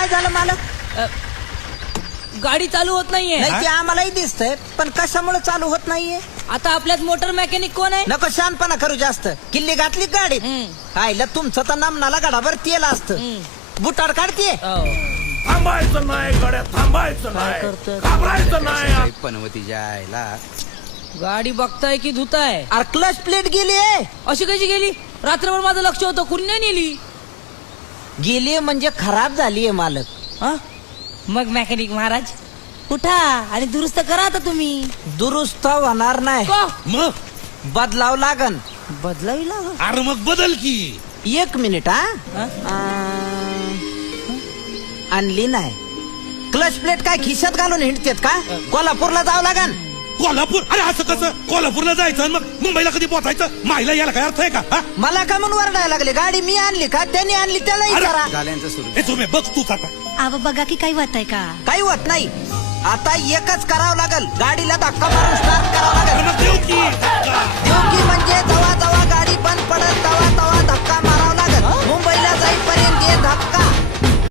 काय झालं मालक? गाडी चालू होत नाहीये. नाही ते आम्हालाही दिसतंय, पण कशामुळे चालू होत नाहीये? आता आपल्यात मोटर मेकॅनिक कोण आहे? नको शानपणा करू जास्त. किल्ली घातली गाडीत. आईला तुमचं तर नामनाला गडाभर तेल असतं. बुटाड काढतीये. थांबायचं नाही गड्या, थांबायचं नाही, घाबरायचं नाही. पनवती जायला गाडी बघताय की धुताय? अरे क्लच प्लेट गेली. अशी कशी गेली? रात्रभर माझं लक्ष होतं, कुणी नाही नेली. गेली म्हणजे खराब झालीये मालक. हा? मग मेकॅनिक महाराज उठा आणि दुरुस्त करा आता तुम्ही. दुरुस्त होणार नाही, का? मग बदलाव लागन. बदलावी लागल. अरे मग बदल की. 1 मिनिट. आणली नाही. क्लच प्लेट काय खिशात घालून हिंडतेत का? कोल्हापूरला जावं लागन. कोल्हापूर? अरे असं कसं? कोल्हापूरला जायचं आणि मग मुंबईला कधी पोहोचायचं? माहिला याला काय अर्थ आहे का? हा? मला का म्हणून वरडायला लागले? गाडी मी आणली का? त्यांनी आणली त्याला विचारा. गाल्यांचं सुरू. हे तुम्ही बघ तूच आता. आव बघा की काही होत आहे का? काही होत नाही. आता एकच करावं लागल, गाडीला धक्का मारून स्टार्ट करावं लागल. अरे मग देऊ